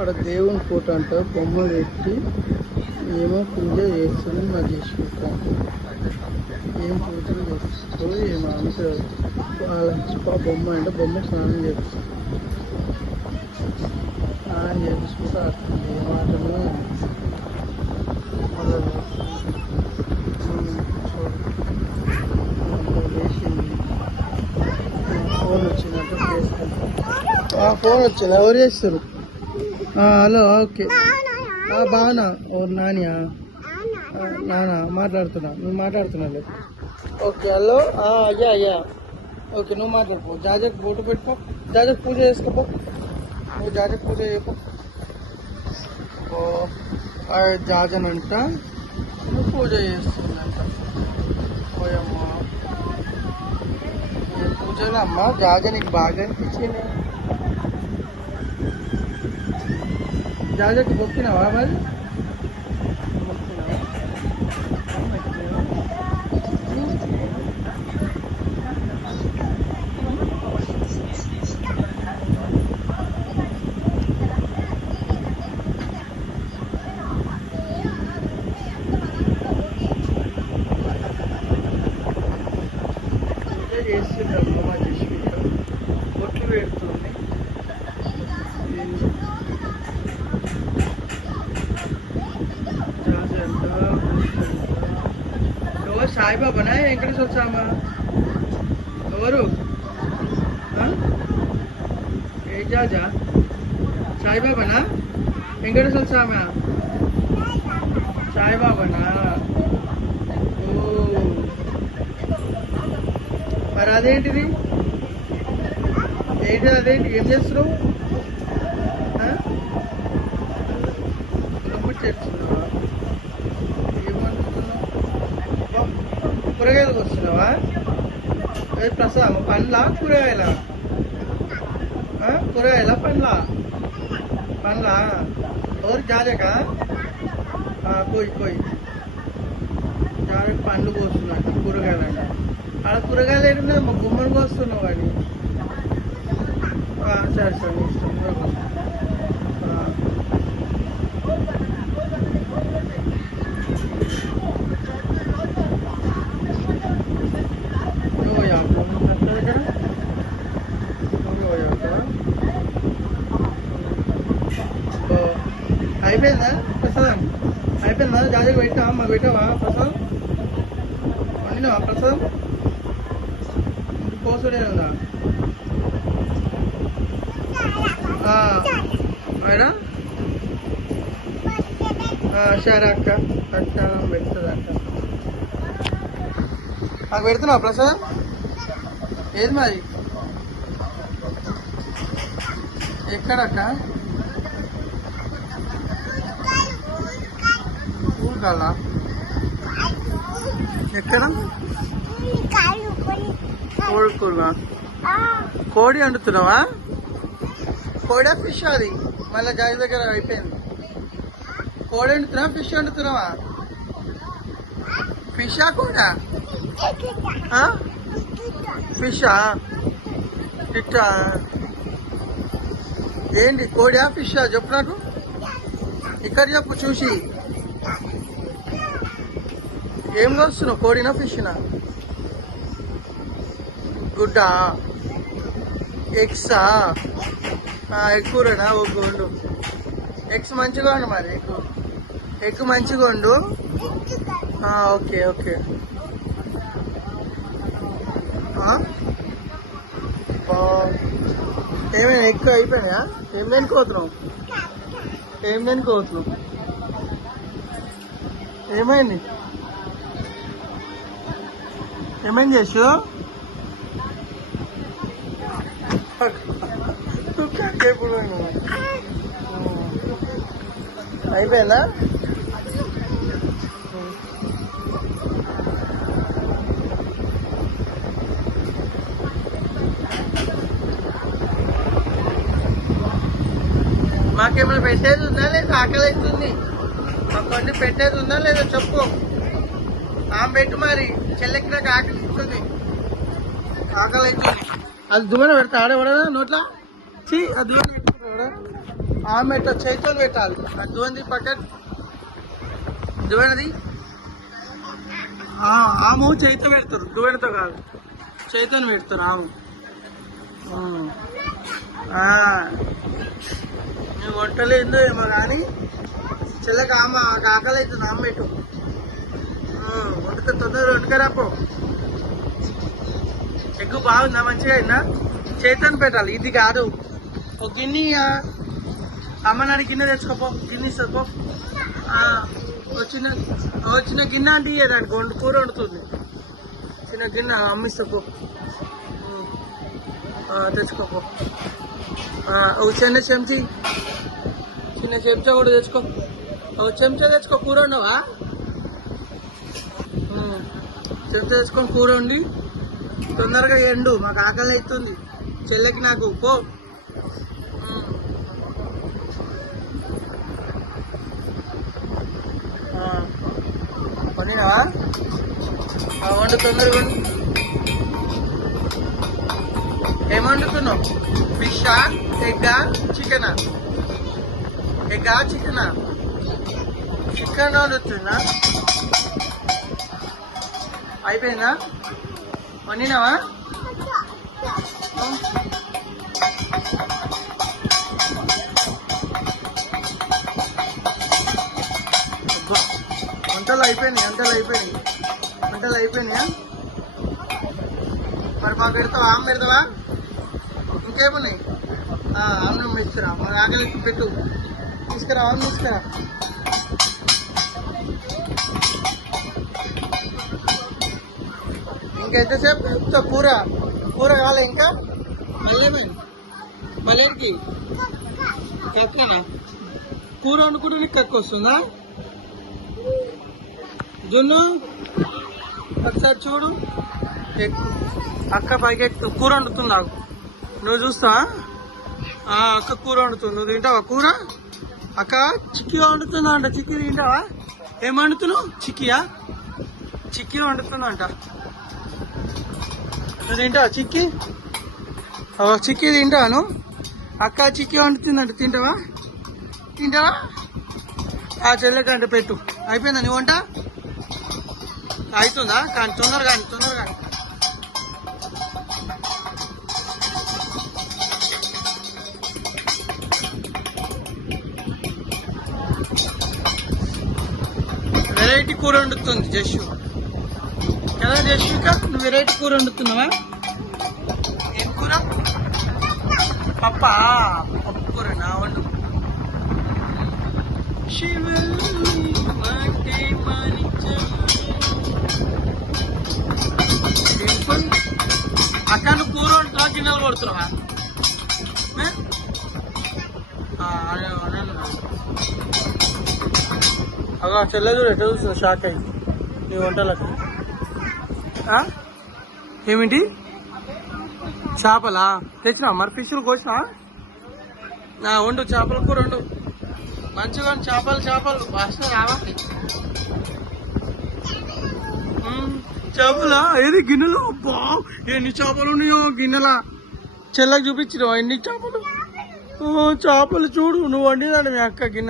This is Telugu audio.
ఆడ దేవుని ఫోటో అంట బొమ్మ పెట్టి ఏమో పూజ చేస్తుంది మా చేసుకుంటా. ఏం పూజలు చేస్తారు ఏమో అంటారు. బొమ్మ అంటే బొమ్మ స్నానం చేస్తారు. స్నానం చేపించుకుంటూ వస్తుంది ఏమాటను లేచింది. ఫోన్ వచ్చిందంటే చేసుకుంటా. ఫోన్ వచ్చింది. ఎవరు చేస్తారు? Hello, okay. బాగున్నా. ఓ నానియా? నానా మాట్లాడుతున్నా. నువ్వు మాట్లాడుతున్నావు. ఓకే. హలో, అయ్యా. ఓకే, నువ్వు మాట్లాడుకో. జాజకు బోటు పెట్టుకో. జాజకు పూజ చేసుకోపో. నువ్వు జాజకు పూజ చేయపో. జాజనంట నువ్వు పూజ చేస్తుందంట. ఓయమ్మ, ఏ పూజలు అమ్మ? జాజ నీకు బాగా అనిపించింది. జాజకి మొక్కినావా మరి? చేస్తుందమ్మ మా జస్విక. బొట్లు పెడుతుంది. ఎవరు? సాయిబాబానా వెంకటేశ్వర స్వామి? ఎవరు? ఏ జాజా? సాయిబాబానా వెంకటేశ్వర స్వామి? సాయిబాబానా? ఓ, మరి అదేంటిది? అదేంటి? ఏం చేస్తున్నావు? చేస్తున్నావా? ఏమనుకుంటున్నావు? కూరగాయలకు వస్తున్నావా? ప్రసాదం పండ్లా కూరగాయల? కూరగాయల పండ్లా? పండ్లా? ఎవరు? జాజకా? కోయి జాజకు పండ్లు కోస్తున్నట్ట. కూరగాయలంట. ఆడ కూరగాయలు ఏంటన్నా మా గుమ్మడి కోస్తున్నావు అని. సరే ఇష్టం. అయిపోయిందా ప్రసాదం? అయిపోయిందా? జాజకు పెట్టావా? మాకు పెట్టావా ప్రసాదం? వండినావా ప్రసాదం? కోసుడే ఉందా మేడం? సరే అక్క పెడుతుందక్క. మాకు పెడుతున్నావా ప్రసాదం? ఏది మరి? ఎక్కడక్క? ఊరుకాలా? ఎక్కడ? కోడుకున్నా? కోడి వండుతున్నావా? కోడా ఫిష్? అది మళ్ళీ జాయి దగ్గర అయిపోయింది. కోడి వండుతున్నావా? ఫిష్ వండుతున్నావా? ఫిషా కోడా? ఫిషా? ఇట్టా ఏంటి? కోడా ఫిషా? చెప్పు నాకు. ఇక్కడ చెప్పు చూసి. ఏం వస్తున్నావు? కోడినా ఫిష్నా? గుడ్డా? ఎగ్సా? ఎగ్ కూరనా? వండు. ఎగ్స్ మంచిగా ఉండు మరి. ఎగ్ మంచిగా ఉండు. ఓకే. ఏమైనా ఎక్కువ అయిపోయినాయా? ఏం తినుకోతున్నావు? ఏమైంది చేసు? ఎప్పుడు అయిపోయిందా? మాకేమైనా పెట్టేది ఉందా లేదా? ఆకలి అవుతుంది. మాకు కొన్ని పెట్టేది ఉందా లేదా చెప్పు. పెట్టు మరి. చెల్లెకి నాకు ఆకలి అవుతుంది. అది దువ్వన పెడతా ఆడేవాడా నోట్లా? అది దువ్వన పెట్టుకుంటాడా? ఆమె చేతితో పెట్టాలి. దువంది పక్కన దువెనది ఆము చేతితో పెడతారు, దువెనతో కాదు, చేతితో పెడతారు ఆము. నేను వంటలేదు ఏమో కానీ చెల్లకి ఆకలి అవుతుంది. ఆమె పెట్టు వండుతా, తొందరగా వండుకరాపో. ఎగ్గు బాగుందా, మంచిగా అయిందా? చేతితో పెట్టాలి, ఇది కాదు. ఒక గిన్నె అమ్మ నాన్న గిన్నె తెచ్చుకోపో, గిన్నె ఇస్తుందో చిన్న గిన్నె అంటే దానికి కూర వండుతుంది. చిన్న గిన్నె అమ్మిస్తాపో, తెచ్చుకోపో. ఒక చిన్న చెంచా కూడా తెచ్చుకో. ఒక చెంచా తెచ్చుకో, కూర ఉండవా? చెంచా తెచ్చుకొని కూర వండి తొందరగా ఎండు, మాకు ఆకలి అవుతుంది చెల్లెకి నాకు. పో వండినావా? వండు, తొందరగా వండు. ఏం వండుతున్నావు? ఫిషా, ఎగ్గా, చికెనా? ఎగ్గా, చికెనా? చికెన్ వండుతున్నా. అయిపోయిందా? వండినావా? వంటలు అయిపోయినాయా? మరి మాకు పెడతావా? ఆమె పెడతావా? ఇంకేమున్నాయి? ఆమె తీసుకురా, మాకు ఆకలి పెట్టు. తీసుకురా, ఆమె తీసుకురా. ఇంకెంతసేపు చెప్తా? కూర కాలే ఇంకా? మళ్ళీ కక్కనా? కూర వండుకుంటే నీకు కక్క వస్తుందా? జున్ను ఒకసారి చూడు. అక్క పైకి కూర వండుతుంది నాకు, నువ్వు చూస్తా. అక్క కూర వండుతుంది, నువ్వు తింటావా కూర? అక్క చిక్కీ వండుతుందా అంట. చిక్కీ తింటావా? ఏం వండుతున్నావు? చిక్కీ వండుతుందంట. నువ్వు తింటావా చిక్కీ? చిక్కీ తింటాను. అక్క చిక్కీ వండుతుందంట, తింటావా? చెల్లెకంటే పెట్టు. అయిపోయిందా నీ వంట? అవుతుందా? కానీ తొందరగా. వెరైటీ కూర వండుతుంది జస్సు కదా. జస్విక, నువ్వు వెరైటీ కూర వండుతున్నావా? ఏం కూర? పప్పు కూర నా వండు. అక్క నువ్వు కూర వండుతున్నావా, గిన్నెలు కొడుతున్నావా? అలా చెల్లెదు ఎట్లా చూస్తుంది, షాక్ అయ్యి నీ వంటలకు. ఏమిటి చేపలా తెచ్చినా? మరి ఫిష్లు కోసినా? వండు, చేపల కూర వండు మంచిగా. చేపలు వాసన రావాలి. చేపలా? ఏది గిన్నెలో? అబ్బా ఎన్ని చేపలు ఉన్నాయో గిన్నెలా. చెల్లకి చూపించినావా ఎన్ని చేపలు? చేపలు చూడు, నువ్వు వండినాడు మీ అక్క గిన్నె.